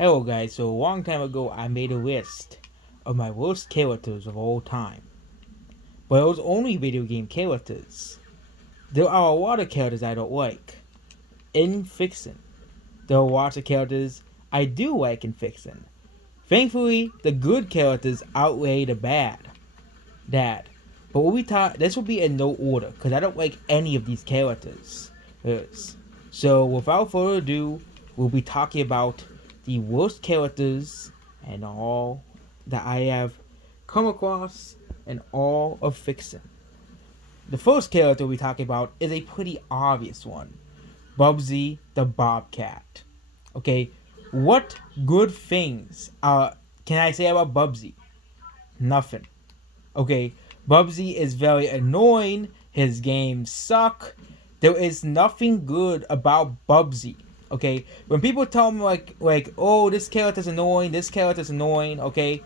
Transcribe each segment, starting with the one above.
Hello guys, so a long time ago I made a list of my worst characters of all time. But it was only video game characters. There are a lot of characters I don't like in fiction. There are lots of characters I do like in fiction. Thankfully, the good characters outweigh the bad. But what we talk, this will be in no order because I don't like any of these characters. So without further ado, we'll be talking about the worst characters and all that I have come across in all of fiction. The first character we're talking about is a pretty obvious one. Bubsy the Bobcat. Okay, what good things can I say about Bubsy? Nothing. Okay, Bubsy is very annoying. His games suck. There is nothing good about Bubsy. Okay, when people tell me like oh, this character's annoying, this character's annoying. Okay,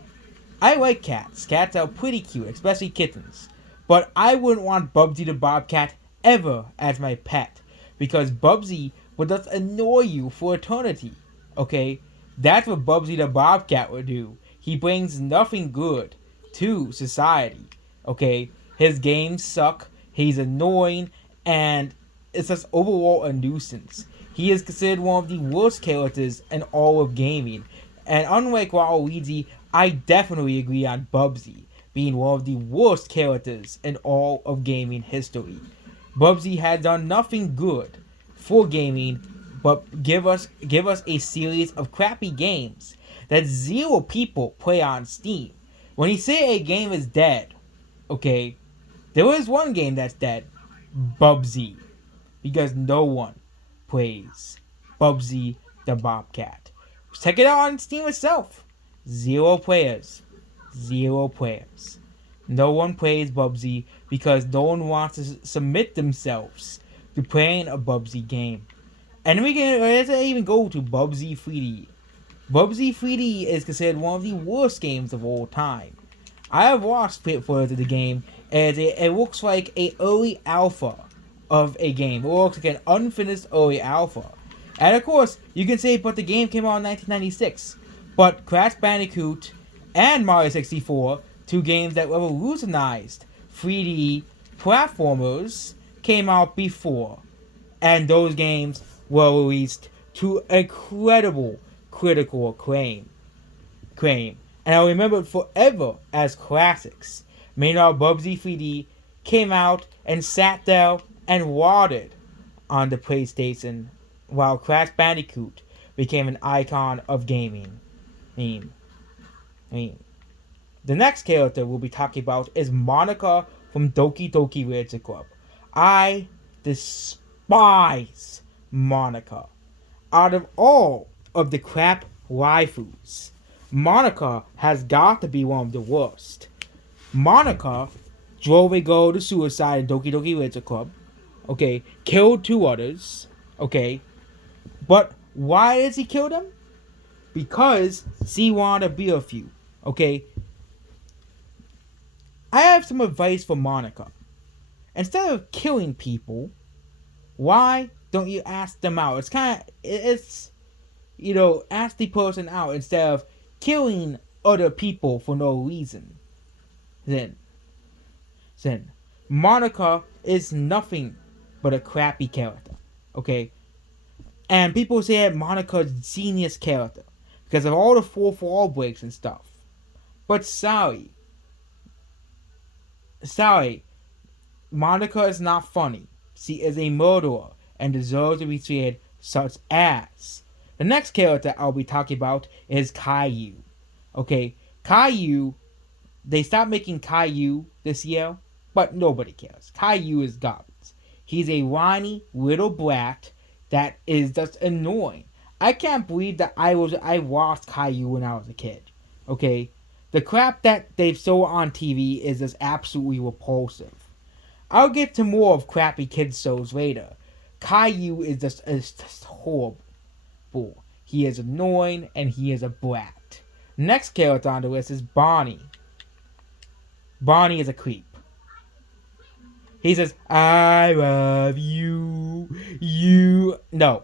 I like cats. Cats are pretty cute, especially kittens. But I wouldn't want Bubsy the Bobcat ever as my pet because Bubsy would just annoy you for eternity. Okay, that's what Bubsy the Bobcat would do. He brings nothing good to society. Okay, his games suck. He's annoying, and it's just overall a nuisance. He is considered one of the worst characters in all of gaming. And unlike Waluigi, I definitely agree on Bubsy being one of the worst characters in all of gaming history. Bubsy has done nothing good for gaming but give us a series of crappy games that zero people play on Steam. When you say a game is dead, okay, there is one game that's dead, Bubsy, because no one plays Bubsy the Bobcat. Check it out on Steam itself. Zero players. Zero players. No one plays Bubsy because no one wants to submit themselves to playing a Bubsy game. And let's even go to Bubsy 3D. Bubsy 3D is considered one of the worst games of all time. I have watched footage of the game, and it looks like a early alpha of a game. It looks like an unfinished early alpha. And of course, you can say, but the game came out in 1996. But Crash Bandicoot and Mario 64, two games that revolutionized 3D platformers, came out before. And those games were released to incredible critical acclaim. And I'll remember it forever as classics. Meanwhile, Bubsy 3D came out and sat there and rotted on the PlayStation, while Crash Bandicoot became an icon of gaming. I mean, the next character we'll be talking about is Monika from Doki Doki Literature Club. I despise Monika. Out of all of the crap waifus, Monika has got to be one of the worst. Monika drove a girl to suicide in Doki Doki Literature Club. Okay, killed two others. Okay, but why does he kill them? Because she wanted to be a few. Okay, I have some advice for Monika. Instead of killing people, why don't you ask them out? It's ask the person out instead of killing other people for no reason. Then, Monika is nothing but a crappy character. Okay? And people say that Monika's a genius character because of all the 4-for-all breaks and stuff. But sorry, Monika is not funny. She is a murderer and deserves to be treated such as. The next character I'll be talking about is Caillou. Okay, Caillou, they stopped making Caillou this year, but nobody cares. Caillou is garbage. He's a whiny little brat that is just annoying. I can't believe that I watched Caillou when I was a kid. Okay, the crap that they've sold on TV is just absolutely repulsive. I'll get to more of crappy kids shows later. Caillou is just horrible. He is annoying and he is a brat. Next character on the list is Bonnie. Bonnie is a creep. He says, I love you. No.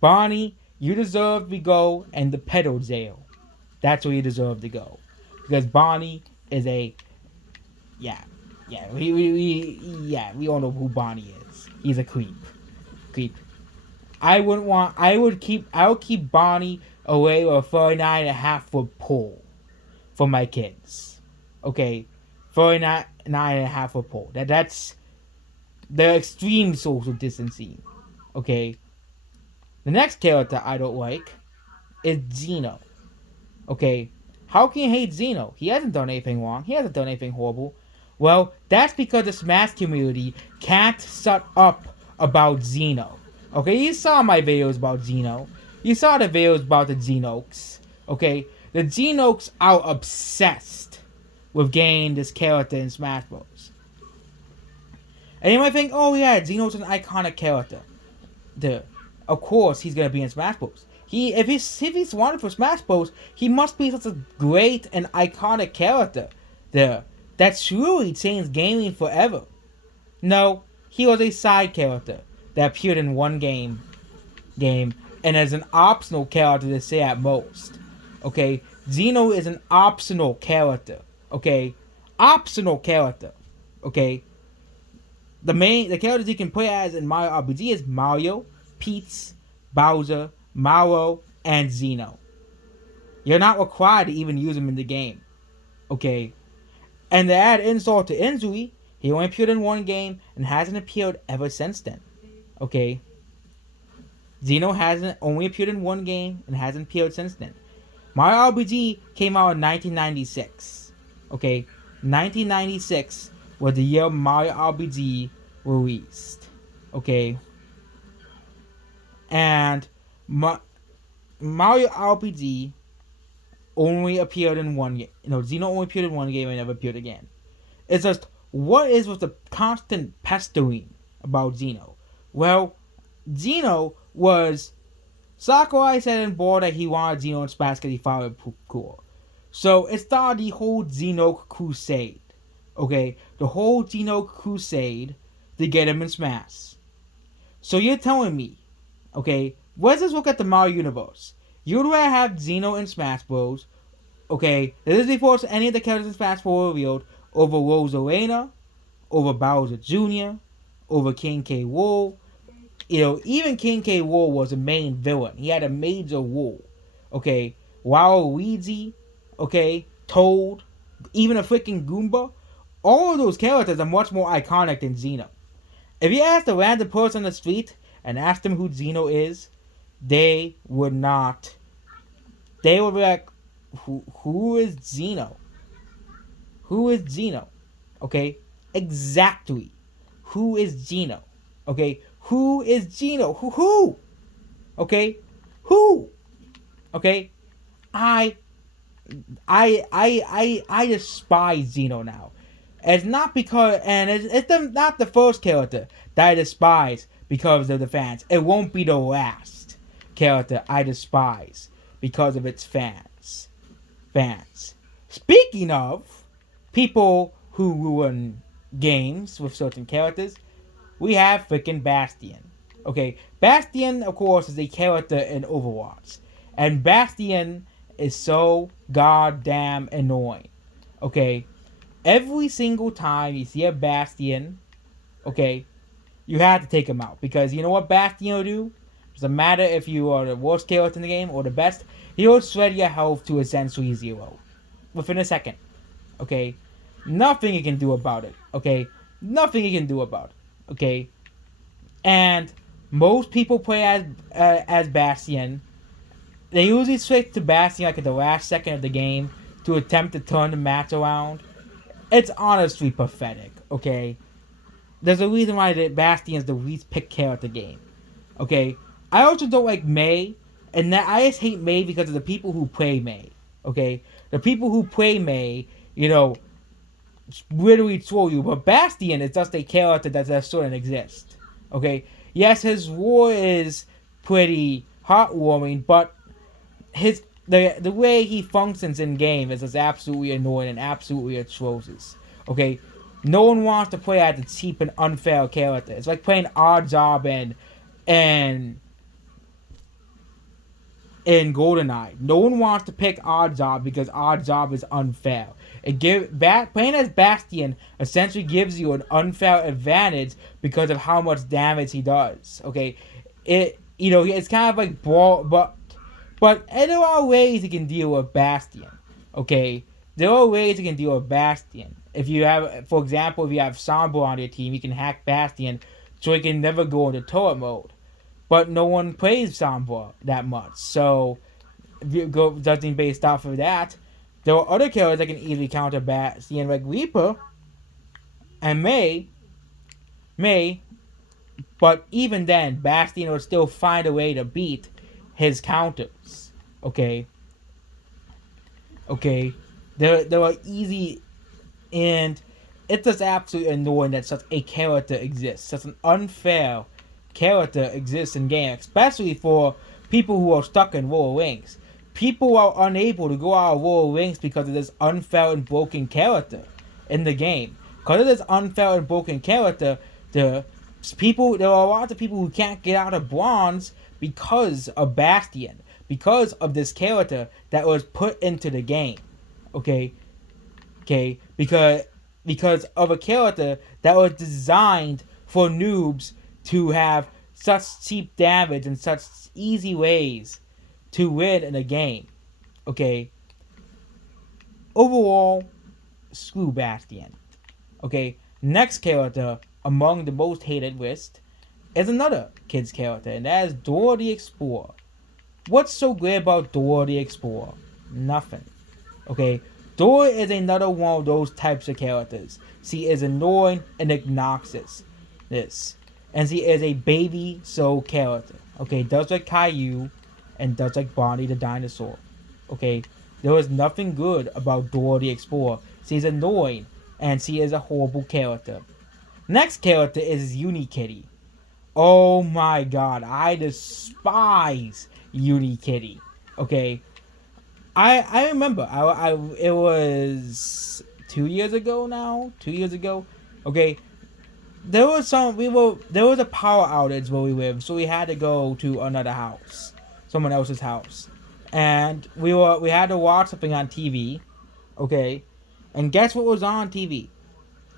Bonnie, You deserve to go in the pedal jail. That's where you deserve to go. Because Bonnie is a yeah. Yeah, we all know who Bonnie is. He's a creep. Creep. I would keep Bonnie away with a 39.5 foot pole for my kids. Okay? 39.5 foot pole. That's the extreme social distancing. Okay? The next character I don't like is Zeno. Okay? How can you hate Zeno? He hasn't done anything wrong. He hasn't done anything horrible. Well, that's because the Smash community can't shut up about Zeno. Okay, you saw my videos about Zeno. You saw the videos about the Xenokes. Okay, the Xenokes are obsessed with getting this character in Smash Bros. And you might think, oh yeah, Zeno's an iconic character. Of course he's gonna be in Smash Bros. If he's wanted for Smash Bros, he must be such a great and iconic character. That truly changed gaming forever. No, he was a side character that appeared in one game, and as an optional character to say at most. Okay, Zeno is an optional character. Okay, optional character. Okay, the characters you can play as in Mario RPG is Mario, Peach, Bowser, Mario, and Zeno. You're not required to even use them in the game. Okay? And to add insult to injury, he only appeared in one game and hasn't appeared ever since then. Okay? Zeno hasn't only appeared in one game and hasn't appeared since then. Mario RPG came out in 1996. Okay? 1996 was the year Mario RPG released. Okay? And Mario RPG only appeared in one game. Zeno only appeared in one game and never appeared again. It's just, what is with the constant pestering about Zeno? Well, Zeno was... Sakurai said in board that he wanted Zeno in Smash because he found it cool. So it started the whole Zeno crusade. Okay? The whole Zeno crusade to get him in Smash. So you're telling me, okay, let's just look at the Mario universe. You'd rather have Zeno in Smash Bros. Okay, this is before any of the characters in Smash Bros. Were revealed, over Rosalina, over Bowser Jr., over King K. Rool. Even King K. Rool was a main villain. He had a major role. Okay, Waluigi, okay, Toad, even a freaking Goomba. All of those characters are much more iconic than Zeno. If you ask a random person on the street and ask them who Zeno is, they would not. They would be like, who is Zeno? Who is Zeno? Okay? Exactly. Who is Zeno? Okay? Who is Zeno? Who? Okay? Who? Okay? I despise Zeno now. It's not because, and it's not the first character that I despise because of the fans. It won't be the last character I despise because of its fans. Speaking of people who ruin games with certain characters, we have freaking Bastion. Okay, Bastion, of course, is a character in Overwatch. And Bastion is so goddamn annoying. Okay, every single time you see a Bastion, okay, you have to take him out. Because you know what Bastion will do? It doesn't matter if you are the worst character in the game or the best, he will shred your health to essentially zero. Within a second. Okay? Nothing you can do about it. Okay? Nothing you can do about it. Okay? And most people play as Bastion. They usually switch to Bastion like at the last second of the game to attempt to turn the match around. It's honestly pathetic, okay? There's a reason why Bastion is the least picked character game. Okay? I also don't like Mei, and I just hate Mei because of the people who play Mei. Okay? The people who play Mei, literally troll you, but Bastion is just a character that just shouldn't exist. Okay? Yes, his war is pretty heartwarming, but the way he functions in game is just absolutely annoying and absolutely atrocious. Okay, no one wants to play as a cheap and unfair character. It's like playing Odd Job and in GoldenEye. No one wants to pick Oddjob because Oddjob is unfair. Playing as Bastion essentially gives you an unfair advantage because of how much damage he does. Okay, it's kind of like brawl, but there are ways you can deal with Bastion. Okay, there are ways you can deal with Bastion. If you have, for example, if you have Sombra on your team, you can hack Bastion so he can never go into turret mode. But no one plays Sombra that much, so if you go judging based off of that, there are other characters that can easily counter Bastion, like Reaper and May, but even then, Bastion will still find a way to beat his counters. Okay, there are easy, and it's just absolutely annoying that such a character exists, such an unfair character exists in game, especially for people who are stuck in Royal Rings. People are unable to go out of Royal Rings because of this unfair and broken character in the game. Because of this unfair and broken character, there are lots of people who can't get out of bronze because of Bastion, because of this character that was put into the game. Okay, because of a character that was designed for noobs to have such cheap damage and such easy ways to win in a game. Okay. Overall, screw Bastion. Okay. Next character among the most hated list is another kid's character, and that is Dory the Explorer. What's so great about Dory the Explorer? Nothing. Okay. Dory is another one of those types of characters. She is annoying and obnoxious. And she is a baby soul character. Okay, does like Caillou and does like Baldi the dinosaur. Okay, there is nothing good about Dory the Explorer. She's annoying and she is a horrible character. Next character is Unikitty. Oh my god, I despise Unikitty. Okay, I remember it was 2 years ago now. 2 years ago. Okay, there was a power outage where we lived, so we had to go to another house, someone else's house, and we had to watch something on TV. Okay, and guess what was on TV?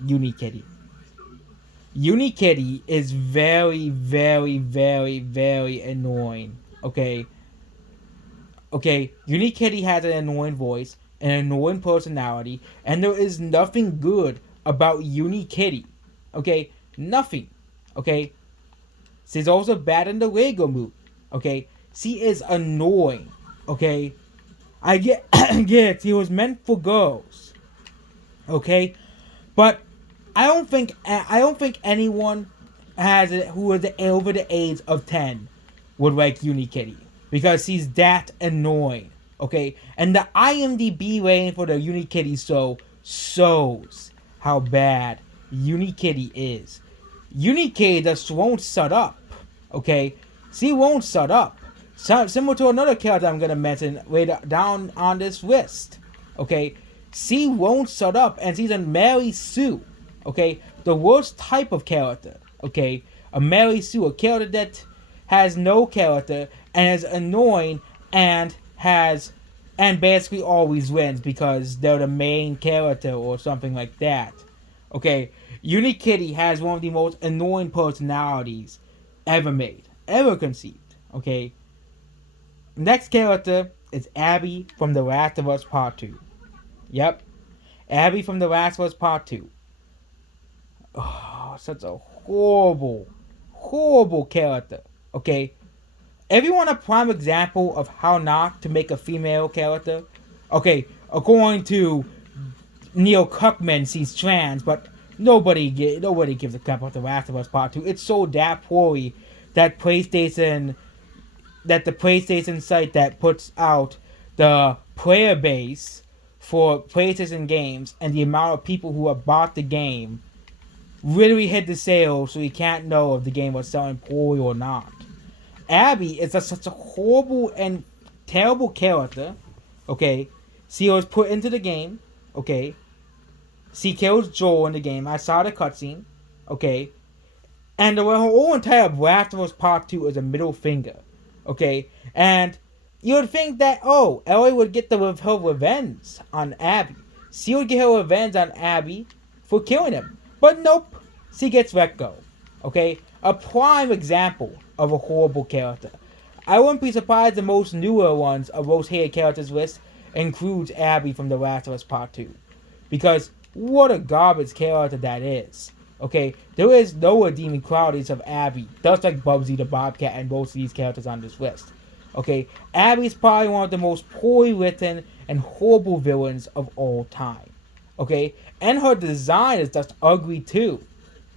Unikitty. Unikitty is very, very, very, very annoying. Okay. Unikitty has an annoying voice, an annoying personality, and there is nothing good about Unikitty. Okay, nothing. Okay, she's also bad in the Lego movie. Okay, she is annoying. Okay, I get, get she was meant for girls. Okay, but I don't think anyone who is over the age of 10 would like Unikitty because she's that annoying. Okay, and the IMDb rating for the Unikitty shows how bad Unikitty is. Unikitty just won't shut up. Okay, she won't shut up. Similar to another character I'm gonna mention later down on this list. Okay, she won't shut up, and she's a Mary Sue. Okay, the worst type of character. Okay, a Mary Sue, a character that has no character and is annoying and basically always wins because they're the main character or something like that. Okay, Unikitty has one of the most annoying personalities ever made, ever conceived. Okay, next character is Abby from The Last of Us Part 2. Yep, Abby from The Last of Us Part 2. Oh, such a horrible, horrible character. Okay, everyone a prime example of how not to make a female character. Okay, according to Neil Cuckman, she's trans, but nobody gives a crap about The Last of Us Part 2. It's so that poorly that the PlayStation site that puts out the player base for PlayStation games and the amount of people who have bought the game literally hit the sale, so you can't know if the game was selling poorly or not. Abby is such a horrible and terrible character. Okay, she was put into the game. Okay, she kills Joel in the game. I saw the cutscene. Okay, and her whole entire Last of Us Part 2 is a middle finger. Okay, and You would think that, oh, Ellie would get her revenge on Abby. She would get her revenge on Abby for killing him. But nope, she gets let go. Okay? A prime example of a horrible character. I wouldn't be surprised the most newer ones of most hated characters list includes Abby from The Last of Us Part 2. Because what a garbage character that is. Okay, there is no redeeming qualities of Abby, just like Bubsy the Bobcat and most of these characters on this list. Okay, Abby's probably one of the most poorly written and horrible villains of all time. Okay, and her design is just ugly too.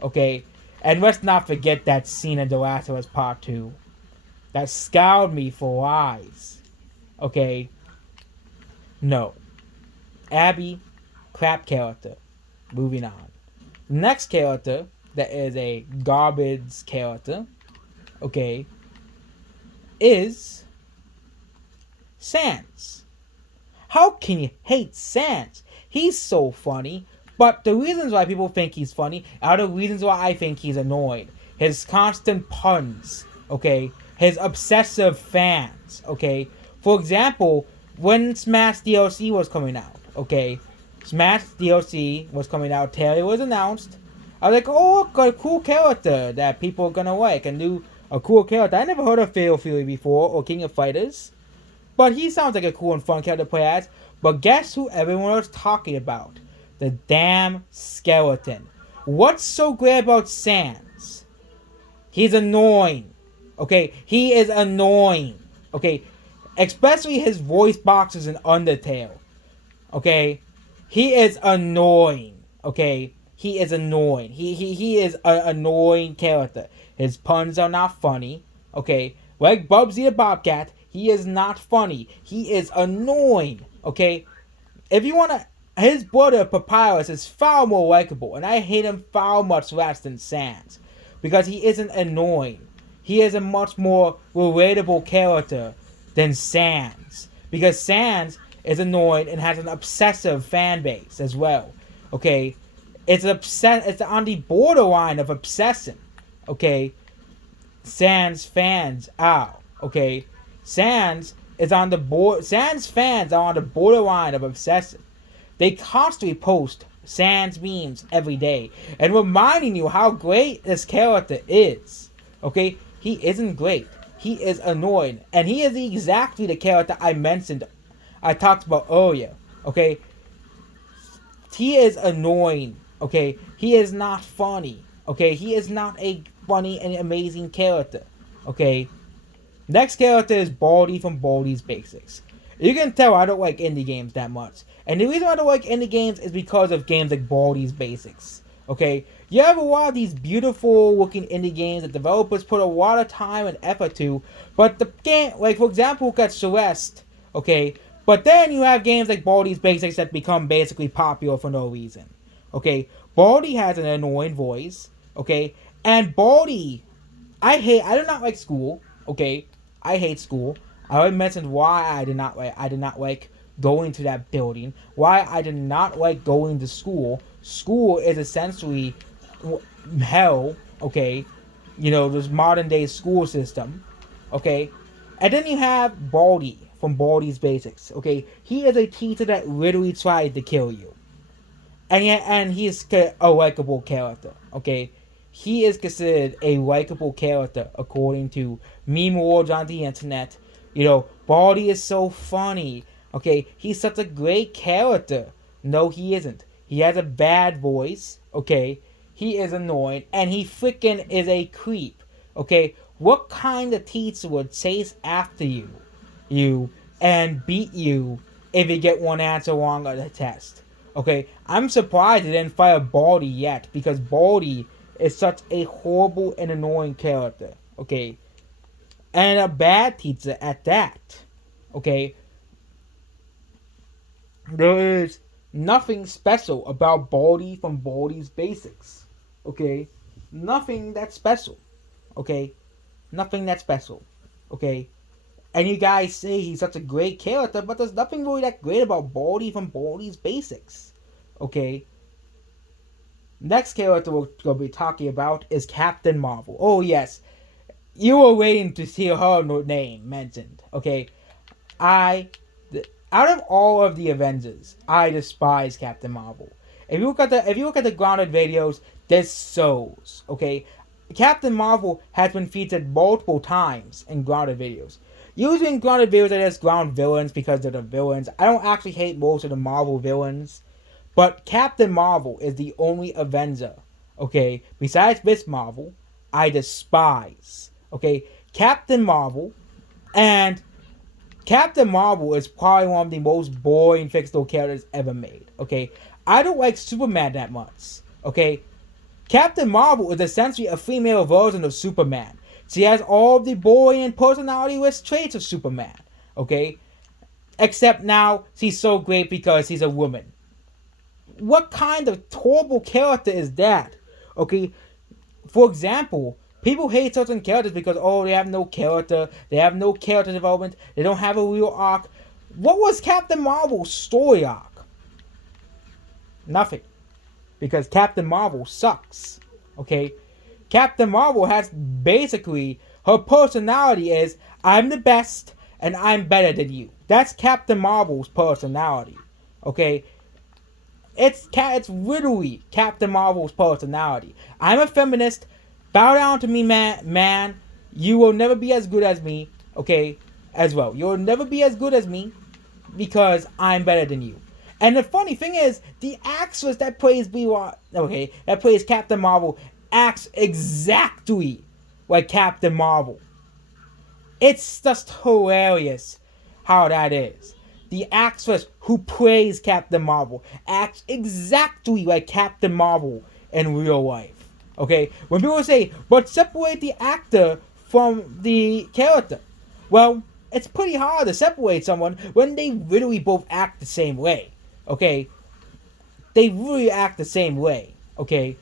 Okay, and let's not forget that scene in The Last of Us Part 2 that scoured me for lies. Okay, no. Abby, crap character. Moving on. Next character that is a garbage character, okay, is Sans. How can you hate Sans? He's so funny, but the reasons why people think he's funny are the reasons why I think he's annoying. His constant puns, okay, his obsessive fans, okay. For example, when Smash DLC was coming out, okay, Smash DLC was coming out, Terry was announced. I was like, oh, a cool character that people are gonna like, a cool character. I never heard of Fatal Fury before, or King of Fighters. But he sounds like a cool and fun character to play as. But guess who everyone was talking about? The damn skeleton. What's so great about Sans? He's annoying. Okay, he is annoying. Okay, especially his voice boxes in Undertale. Okay, he is annoying. Okay, he is annoying. He is an annoying character. His puns are not funny. Okay, like Bubsy the Bobcat, he is not funny. He is annoying. Okay, if you wanna, his brother Papyrus is far more likable, and I hate him far much less than Sans because he isn't annoying. He is a much more relatable character than Sans because Sans is annoyed and has an obsessive fan base as well. Okay, it's on the borderline of obsession. Okay, Sans fans are. Okay, Sans is on the board. Sans fans are on the borderline of obsessive. They constantly post Sans memes every day and reminding you how great this character is. Okay, he isn't great. He is annoying, and he is exactly the character I mentioned. I talked about earlier. Okay, he is annoying. Okay, he is not funny. Okay, he is not a funny and amazing character. Okay, next character is Baldi from Baldi's Basics. You can tell I don't like indie games that much. And the reason I don't like indie games is because of games like Baldi's Basics. Okay? You have a lot of these beautiful looking indie games that developers put a lot of time and effort to, but the game, like for example, got Celeste, okay? But then you have games like Baldi's Basics that become basically popular for no reason. Okay? Baldi has an annoying voice, okay? And Baldi, I do not like school, okay? I hate school. I already mentioned why I did not like going to that building. Why I did not like going to school. School is essentially hell, okay? You know, this modern day school system, okay? And then you have Baldi from Baldi's Basics, okay? He is a teacher that literally tried to kill you. And he is a likable character, okay? He is considered a likable character according to meme worlds on the internet. You know, Baldi is so funny. Okay, he's such a great character. No, he isn't. He has a bad voice. Okay, he is annoying, and he freaking is a creep. Okay, what kind of teacher would chase after you, and beat you if you get one answer wrong on the test? Okay, I'm surprised they didn't fire Baldi yet because Baldi is such a horrible and annoying character. Okay. And a bad teacher at that. Okay? There is nothing special about Baldi from Baldi's Basics. Okay? Nothing that's special. Okay? Nothing that's special. Okay? And you guys say he's such a great character, but there's nothing really that great about Baldi from Baldi's Basics. Okay? Next character we're going to be talking about is Captain Marvel. Oh, yes. You were waiting to hear her name mentioned, okay? I, out of all of the Avengers, I despise Captain Marvel. If you look at the grounded videos, there's souls. Okay, Captain Marvel has been featured multiple times in grounded videos. Usually in grounded videos, I just ground villains because they're the villains. I don't actually hate most of the Marvel villains, but Captain Marvel is the only Avenger. Okay, besides Miss Marvel, I despise. Okay, Captain Marvel and Captain Marvel is probably one of the most boring fictional characters ever made. Okay, I don't like Superman that much. Okay, Captain Marvel is essentially a female version of Superman. She has all the boring and personality-less traits of Superman. Okay, except now she's so great because she's a woman. What kind of horrible character is that? Okay, for example, people hate certain characters because they have no character, they have no character development, they don't have a real arc. What was Captain Marvel's story arc? Nothing, because Captain Marvel sucks. Okay, Captain Marvel has basically her personality is I'm the best and I'm better than you. That's Captain Marvel's personality. Okay, it's literally Captain Marvel's personality. I'm a feminist. Bow down to me, man. You will never be as good as me. Okay, as well. You'll never be as good as me because I'm better than you. And the funny thing is, the actress that plays that plays Captain Marvel acts exactly like Captain Marvel. It's just hilarious how that is. The actress who plays Captain Marvel acts exactly like Captain Marvel in real life. Okay? When people say, but separate the actor from the character. Well, it's pretty hard to separate someone when they literally both act the same way. Okay? They really act the same way. Okay?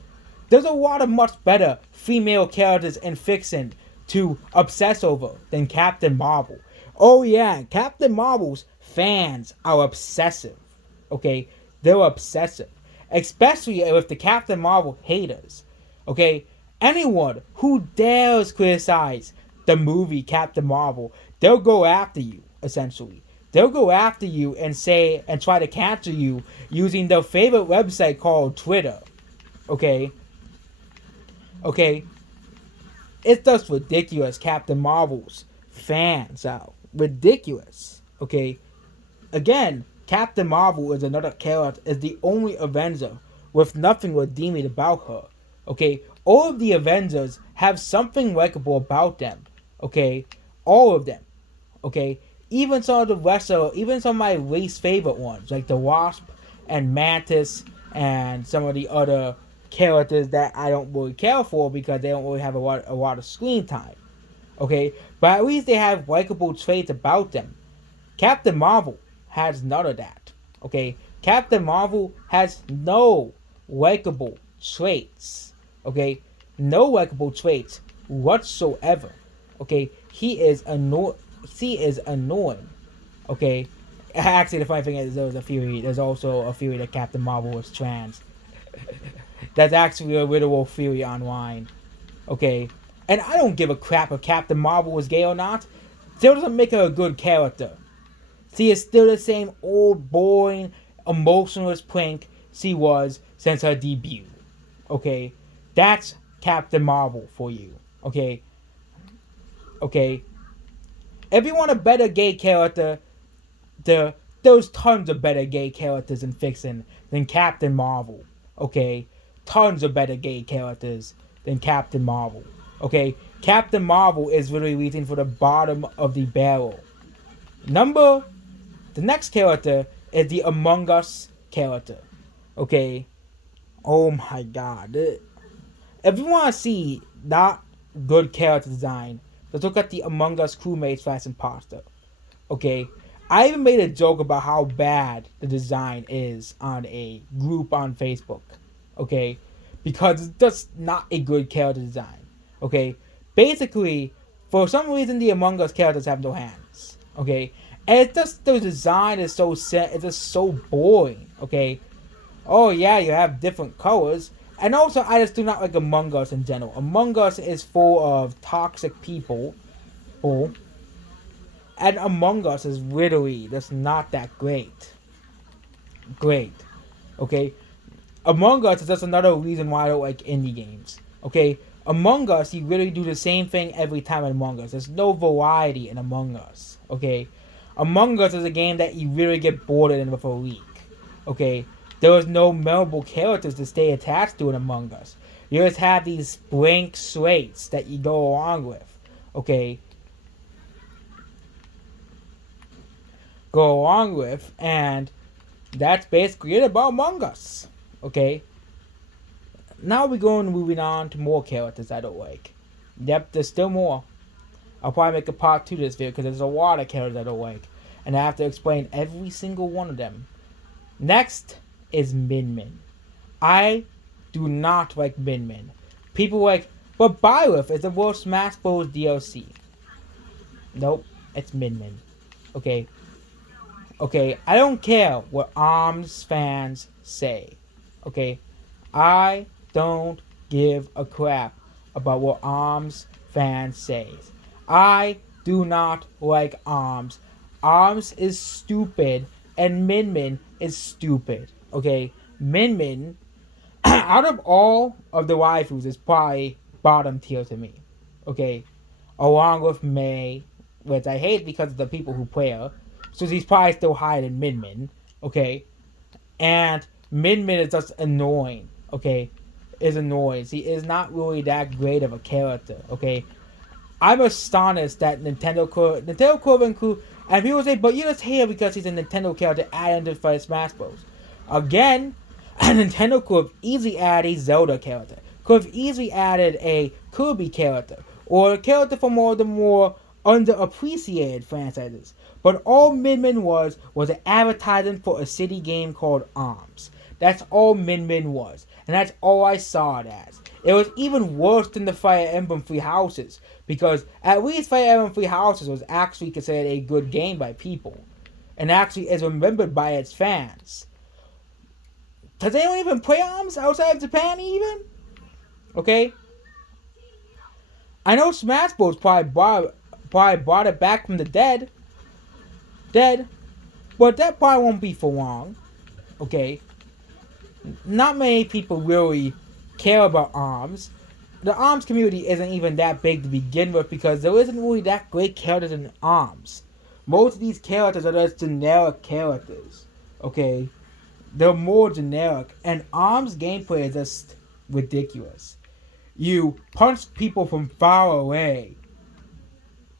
There's a lot of much better female characters in fiction to obsess over than Captain Marvel. Oh yeah, Captain Marvel's fans are obsessive. Okay? They're obsessive. Especially with the Captain Marvel haters. Okay? Anyone who dares criticize the movie Captain Marvel, they'll go after you, essentially. They'll go after you and try to cancel you using their favorite website called Twitter. Okay? Okay? It's just ridiculous. Captain Marvel's fans are ridiculous. Okay? Again, Captain Marvel is another character, is the only Avenger with nothing redeeming about her. Okay? All of the Avengers have something likable about them. Okay? All of them. Okay? Even some of the even some of my least favorite ones, like the Wasp and Mantis and some of the other characters that I don't really care for because they don't really have a lot of screen time. Okay? But at least they have likable traits about them. Captain Marvel has none of that. Okay? Captain Marvel has no likable traits. Okay? No likable traits whatsoever. Okay? She is annoying. Okay? Actually, the funny thing is there's also a theory that Captain Marvel was trans. That's actually a literal theory online. Okay? And I don't give a crap if Captain Marvel was gay or not. Still doesn't make her a good character. She is still the same old, boring, emotionless prank she was since her debut. Okay? That's Captain Marvel for you. Okay? Okay? If you want a better gay character, there's tons of better gay characters in fiction than Captain Marvel. Okay? Tons of better gay characters than Captain Marvel. Okay? Captain Marvel is really reaching for the bottom of the barrel. The next character is the Among Us character. Okay? Oh my god. If you want to see not good character design, let's look at the Among Us crewmate / imposter. Okay? I even made a joke about how bad the design is on a group on Facebook. Okay? Because it's just not a good character design. Okay? Basically, for some reason the Among Us characters have no hands. Okay? And it's just the design is so set. It's just so boring. Okay. Oh yeah, you have different colors, and also I just do not like Among Us in general. Among Us is full of toxic people, And Among Us is literally just not that great. Okay, Among Us is just another reason why I don't like indie games. Okay, Among Us, you really do the same thing every time in Among Us. There's no variety in Among Us. Okay, Among Us is a game that you really get bored in with a week. Okay, there was no memorable characters to stay attached to in Among Us. You just have these blank slates that you go along with. Okay, and that's basically it about Among Us. Okay, now we're going moving on to more characters I don't like. Yep, there's still more. I'll probably make a part 2 to this video because there's a lot of characters I don't like. And I have to explain every single one of them. Next is Min Min. I do not like Min Min. People like, but Byleth is the World Smash Bros. DLC. Nope, it's Min Min. Okay. Okay, I don't care what ARMS fans say. Okay, I don't give a crap about what ARMS fans say. I do not like ARMS. ARMS is stupid, and Min Min is stupid. Okay, Min Min, out of all of the waifus, is probably bottom tier to me. Okay, along with May, which I hate because of the people who play her. So he's probably still higher than Min Min. Okay, and Min Min is just annoying. Okay, is annoying. He is not really that great of a character. Okay, I'm astonished that Nintendo could include, and people say, but you just hate him because he's a Nintendo character added into Fight Smash Bros. Again, Nintendo could have easily added a Zelda character, could have easily added a Kirby character, or a character from one of the more underappreciated franchises. But all Min Min was an advertisement for a city game called ARMS. That's all Min Min was, and that's all I saw it as. It was even worse than the Fire Emblem Three Houses, because at least Fire Emblem Three Houses was actually considered a good game by people, and actually is remembered by its fans. Does anyone even play ARMS outside of Japan even? Okay? I know Smash Bros. probably brought it back from the dead, but that probably won't be for long. Okay? Not many people really care about ARMS. The ARMS community isn't even that big to begin with because there isn't really that great characters in ARMS. Most of these characters are just generic characters. Okay? They're more generic, and ARMS gameplay is just ridiculous. You punch people from far away.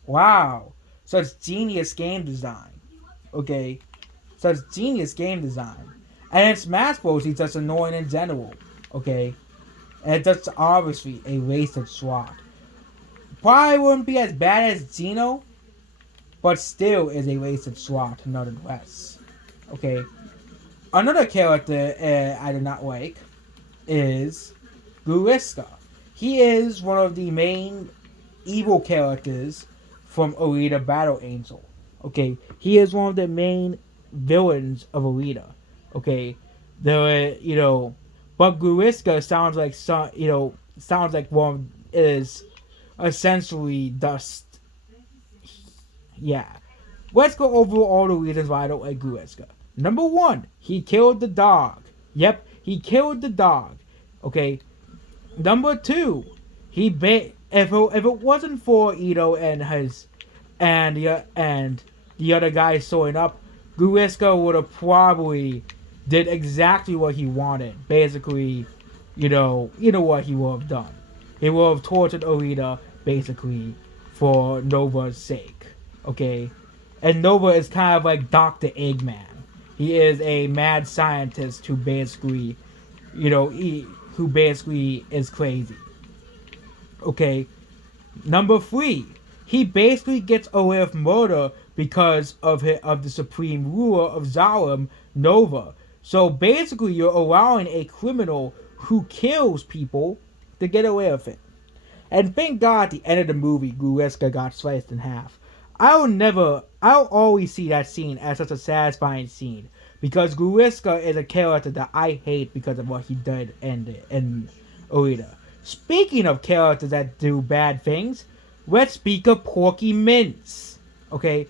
Wow. Such genius game design. Okay? Such genius game design. And in Smash Bros, he's just annoying in general. Okay? And it's just obviously a wasted slot. Probably wouldn't be as bad as Zeno, but still is a wasted slot nonetheless. Okay? Another character I do not like is Guriska. He is one of the main evil characters from Alita Battle Angel. Okay, he is one of the main villains of Alita. Okay, but Guriska sounds like one is essentially dust. Yeah, let's go over all the reasons why I don't like Guriska. Number 1, he killed the dog. Yep, he killed the dog. Okay. Number 2, if it wasn't for Ito and the other guy showing up, Guriska would have probably did exactly what he wanted. Basically, what he would have done. He would have tortured Orita basically for Nova's sake. Okay, and Nova is kind of like Dr. Eggman. He is a mad scientist who basically, who basically is crazy. Okay. Number 3, he basically gets away with murder because of the supreme ruler of Zalem, Nova. So basically, you're allowing a criminal who kills people to get away with it. And thank God at the end of the movie, Guriska got sliced in half. I'll always see that scene as such a satisfying scene. Because Guriska is a character that I hate because of what he did in Orita. Speaking of characters that do bad things, let's speak of Porky Mince. Okay,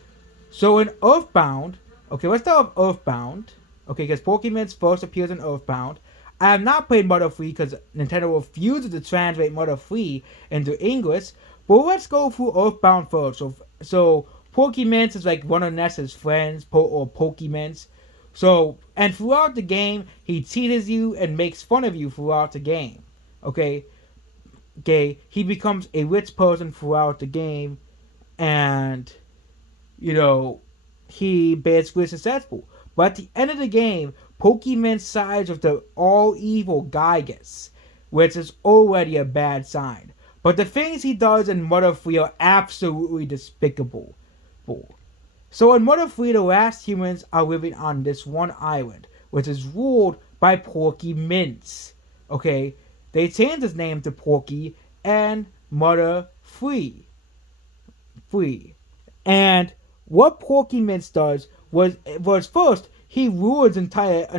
So in Earthbound, okay, let's start with Earthbound. Okay, because Pokemon first appears in Earthbound. I have not played Mother 3 because Nintendo refuses to translate Mother 3 into English. But let's go through Earthbound first. So Pokemon is like one of Ness's friends, or Pokemon. So, and throughout the game, he teases you and makes fun of you throughout the game. Okay? Okay, he becomes a rich person throughout the game, and you know, he basically is successful. But at the end of the game, Pokemon sides with the all-evil Gygas, which is already a bad sign. But the things he does in Mother 3 are absolutely despicable. So in Mother 3, the last humans are living on this one island, which is ruled by Porky Mints. Okay? They changed his name to Porky and Mother 3. And what Porky Mints does was first he ruins an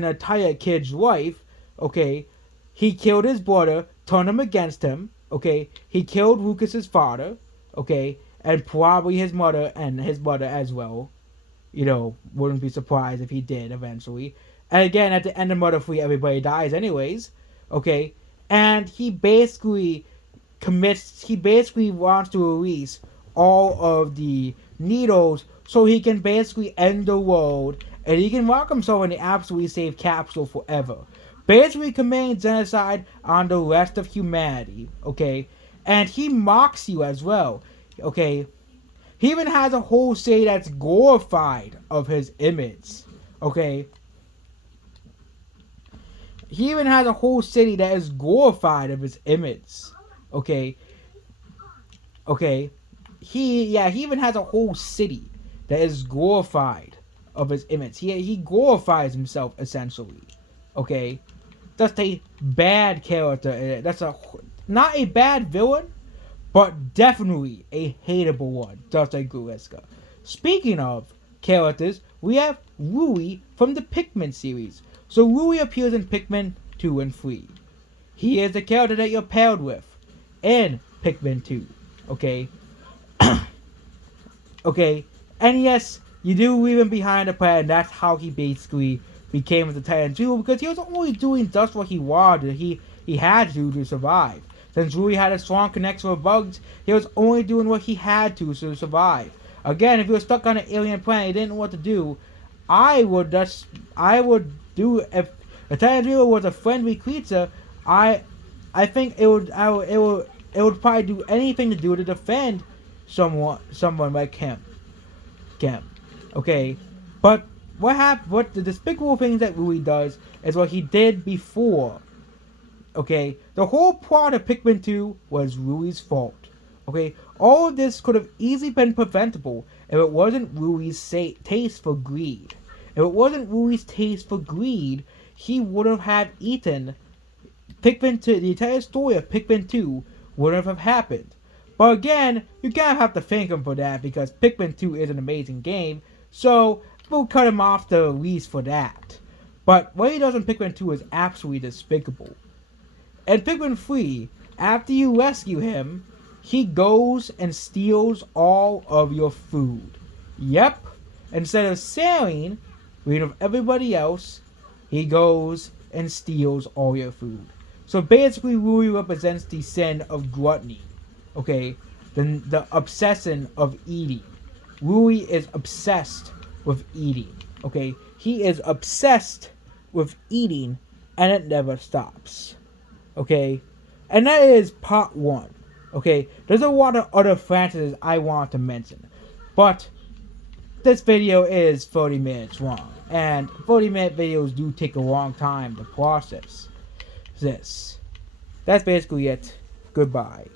entire kid's life. Okay, he killed his brother, turned him against him. Okay, he killed Lucas's father. Okay, and probably his mother and his mother as well. Wouldn't be surprised if he did eventually. And again, at the end of Mother 3, everybody dies anyways. Okay, and he basically wants to release all of the needles so he can basically end the world and he can lock himself in the absolutely safe capsule forever. Basically committing genocide on the rest of humanity, okay? And he mocks you as well, okay? He even has a whole city that's glorified of his image, okay? He even has a whole city that is glorified of his image, okay? Okay, he even has a whole city that is glorified of his image. He glorifies himself essentially. Okay, that's a bad character. That's not a bad villain, but definitely a hateable one, just like Guriska. Speaking of characters, we have Rui from the Pikmin series. So Rui appears in Pikmin 2 and 3. He is the character that you're paired with in Pikmin 2. Okay. Okay. And yes, you do leave him behind the plan, and that's how he basically became the Titan 2, because he was only doing just what he wanted. He had to survive. Since Rui had a strong connection with bugs, he was only doing what he had to survive. Again, if he was stuck on an alien planet, he didn't know what to do. I would do if a Titan 2 was a friendly creature. I think it would probably do anything to do to defend someone like him. Okay, but what the despicable things that Rui does is what he did before. Okay, the whole plot of Pikmin 2 was Rui's fault. Okay, all of this could have easily been preventable if it wasn't Rui's taste for greed. If it wasn't Rui's taste for greed, he would have eaten Pikmin 2. The entire story of Pikmin 2 wouldn't have happened. But again, you kind of have to thank him for that, because Pikmin 2 is an amazing game, so we'll cut him off the least for that. But what he does in Pikmin 2 is absolutely despicable. In Pikmin 3, after you rescue him, he goes and steals all of your food. Yep, instead of selling, with everybody else, he goes and steals all your food. So basically, Rui represents the sin of gluttony. Okay, the obsession of eating. Rui is obsessed with eating. Okay, he is obsessed with eating, and it never stops. Okay, and that is part 1. Okay, there's a lot of other franchises I want to mention, but this video is 30 minutes long, and 30-minute videos do take a long time to process this. That's basically it. Goodbye.